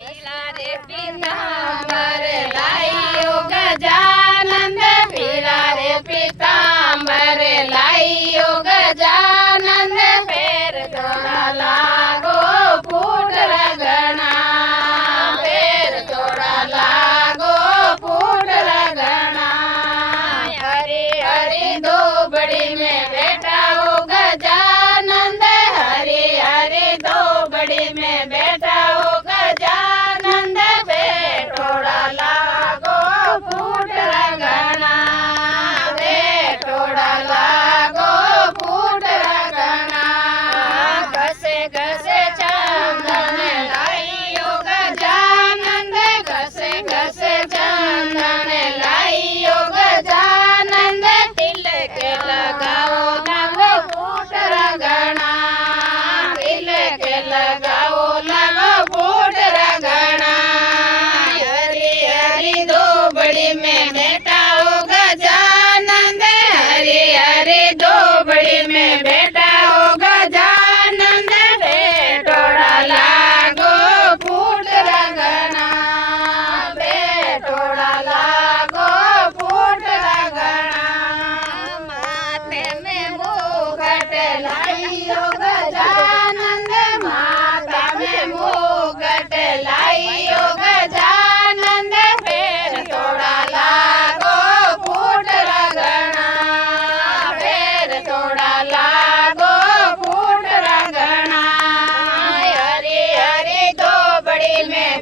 पीला रे पीतांबर लाइयो गजानंद पीला रे पीतांबर लाइयो गजानंद पैर थोड़ा लागो फूट रगना पैर थोड़ा लागो फूट रगना हरी हरी धोबड़ी में बैठा हो गजानंद हरी हरी धोबड़ी में बैठा हो गजानंद बेटोड़ा लागो फूट रगना बेटोड़ा लागो फूट रगना घसे घसे चंदन लाइयो गजानंद घसे घसे चंदन लाइयो गजानंद तिलक लगाओ लागो फूट रगना तिलक लगाओ लागो फूट रगना हरी हरी धोबड़ी में बैठा हो गजानंद हरी हरी धोबड़ी में बैठा हो गजानंद बेटोड़ा लागो फूट रगना बेटोड़ा लागो फूट रगना माथे में मुकुट लाइयो गजानंद माता में मुकुट लाइयो गजानंद पैर थोड़ा लागो फूट रगना पैर थोड़ा लागो फूट रगना हरी हरी धोबड़ी में